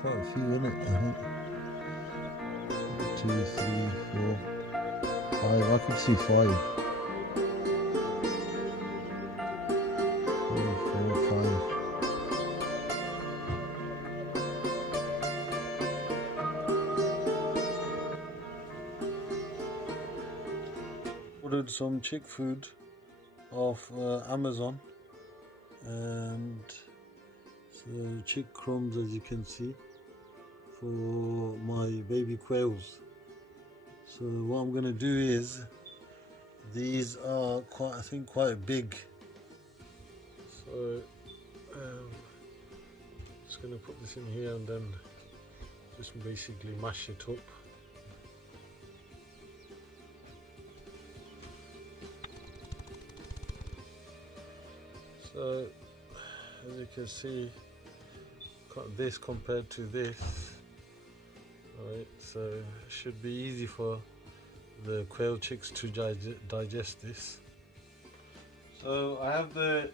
quite a few in it, I think. 2, 3, 4, 5. I could see 5. 3, 4, 5. Ordered some chick food off Amazon, and so chick crumbs, as you can see, for my baby quails. So what I'm gonna do is, these are quite, I think, quite big. So just gonna put this in here and then just basically mash it up. So as you can see, got this compared to this, right? So it should be easy for the quail chicks to digest this. So I have the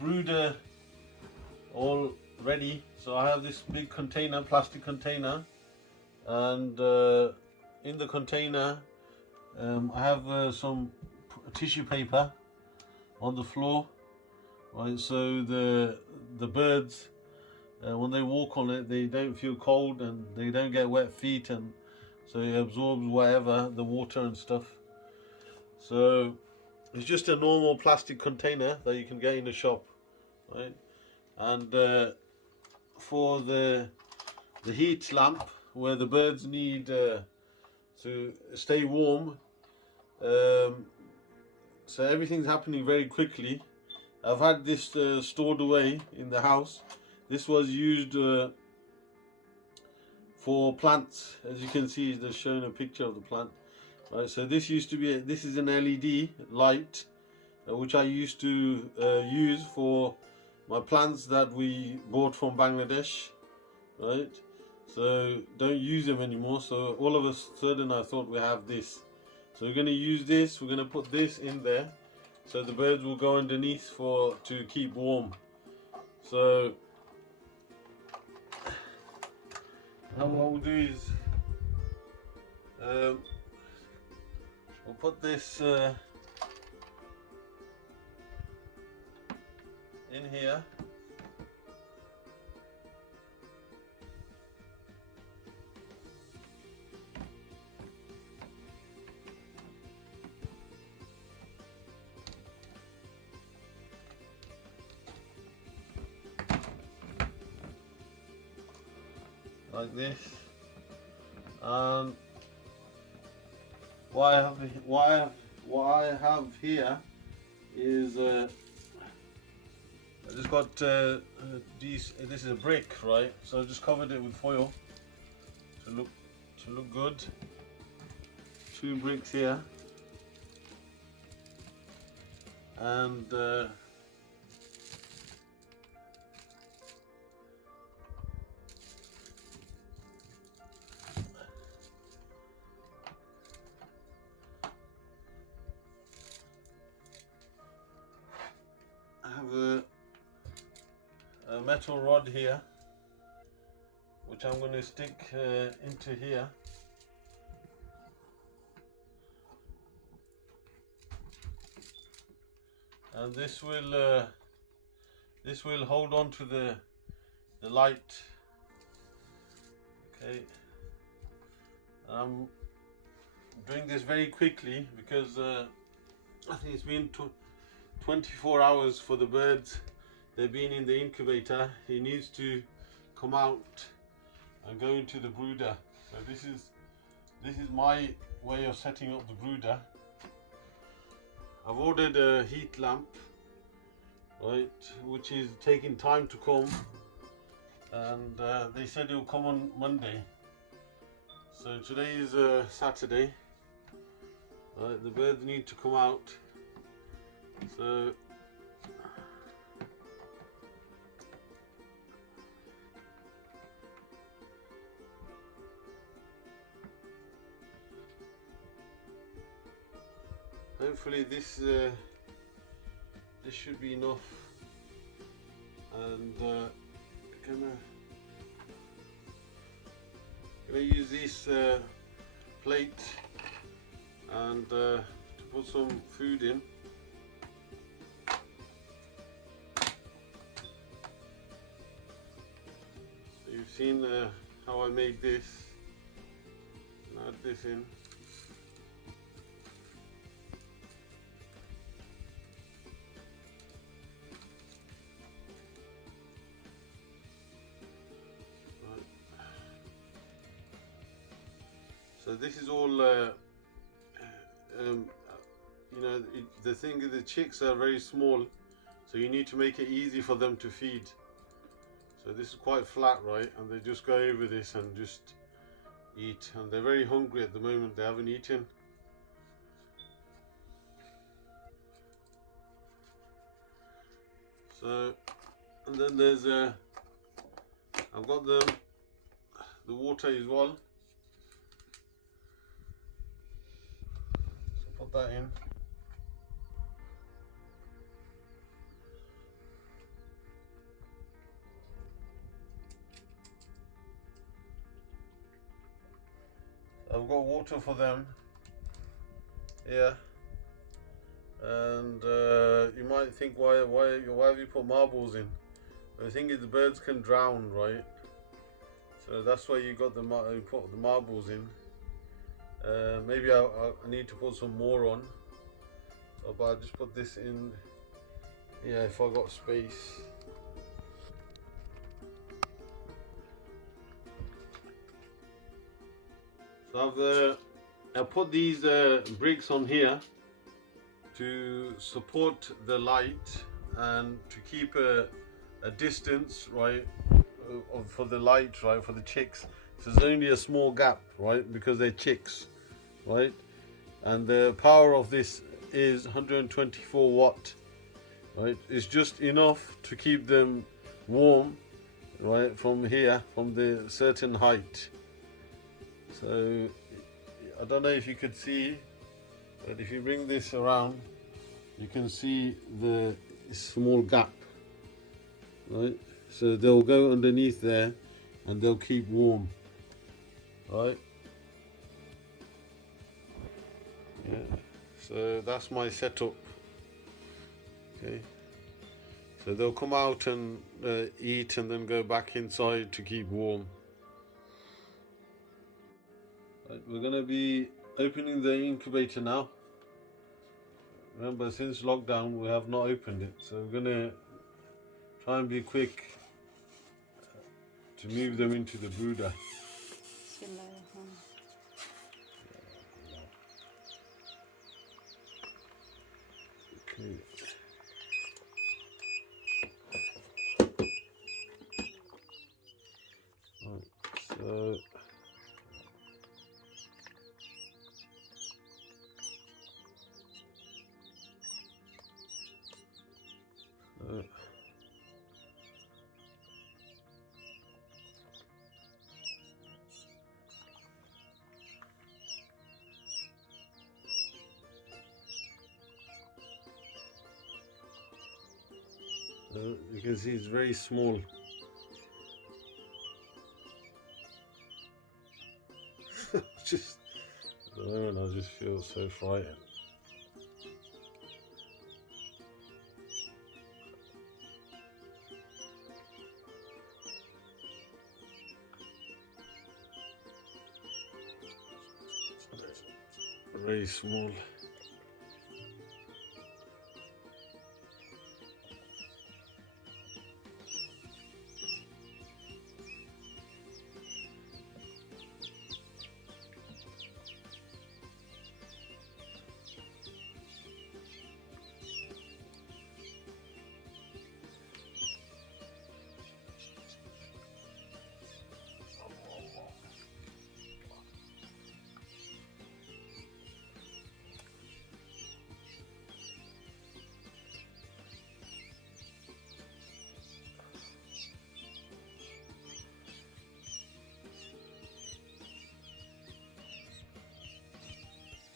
brooder all ready. So I have this big container, plastic container, and in the container I have some tissue paper on the floor, right? So the birds, when they walk on it, they don't feel cold and they don't get wet feet, and so it absorbs whatever, the water and stuff. So it's just a normal plastic container that you can get in the shop, right? And for the heat lamp, where the birds need to stay warm, so everything's happening very quickly. I've had this stored away in the house. This was used for plants. As you can see, they're showing a picture of the plant. Right, so this used to be, this is an LED light, which I used to use for my plants that we bought from Bangladesh, right? So don't use them anymore. So all of a sudden I thought we have this. So we're going to use this, we're going to put this in there, so the birds will go underneath to keep warm. So now what we'll do is we'll put this in here. Like this, and what I have here is I just got these. This is a brick, right? So I just covered it with foil to look good. 2 bricks here, and I have a metal rod here, which I'm going to stick into here. And this will hold on to the light. Okay, I'm doing this very quickly because I think it's been 24 hours for the birds. They've been in the incubator. He needs to come out and go into the brooder. So this is my way of setting up the brooder. I've ordered a heat lamp, right, which is taking time to come, and they said it will come on Monday. So today is Saturday. Right, the birds need to come out. So hopefully this should be enough, and gonna I'm going to use this plate and to put some food in. So you've seen how I made this. Now add this in. So this is all, you know, the thing is the chicks are very small, so you need to make it easy for them to feed. So this is quite flat, right? And they just go over this and just eat. And they're very hungry at the moment, they haven't eaten. So, and then there's, I've got the water as well. Put that in. I've got water for them here, and you might think why have you put marbles in? The thing is the birds can drown, right? So that's why you got you put the marbles in. Maybe I need to put some more on. So, but I'll just put this in. Yeah, if I got space. So I've put these bricks on here to support the light and to keep a distance, right, for the light, right, for the chicks. So there's only a small gap, right, because they're chicks, right? And the power of this is 124 watt, right? It's just enough to keep them warm, right, from here, from the certain height. So I don't know if you could see, but if you bring this around, you can see the small gap, right? So they'll go underneath there and they'll keep warm, right? Yeah, so that's my setup. Okay, so they'll come out and eat and then go back inside to keep warm. Right, we're going to be opening the incubator now. Remember, since lockdown we have not opened it, so we're going to try and be quick to move them into the brooder. Okay. Right, so you can see it's very small. Just at the moment I just feel so frightened. Very small.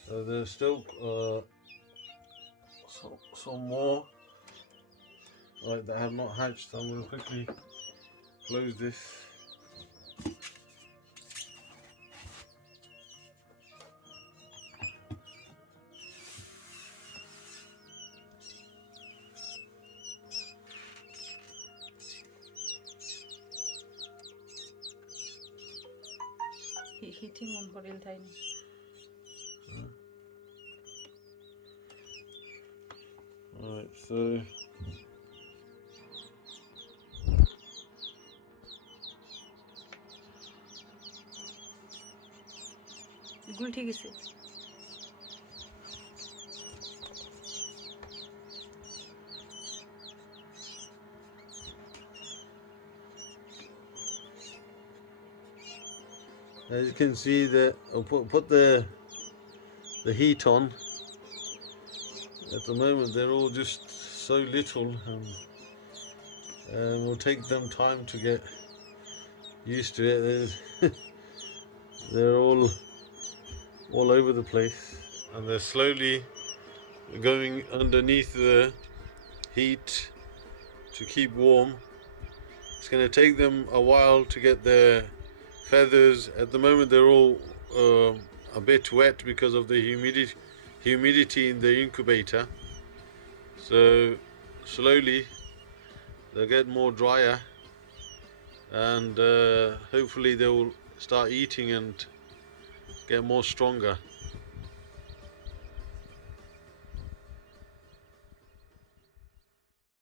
So there's still some more, right, that have not hatched. So I'm going to quickly close this. Thing मन Parel थाइन Alright, so गुल ठीक है as you can see, I'll put the heat on. At the moment, they're all just so little, and will take them time to get used to it. They're all over the place, and they're slowly going underneath the heat to keep warm. It's going to take them a while to get their feathers. At the moment, they're all a bit wet because of the humidity in the incubator. So slowly they'll get more drier, and hopefully they will start eating and get more stronger.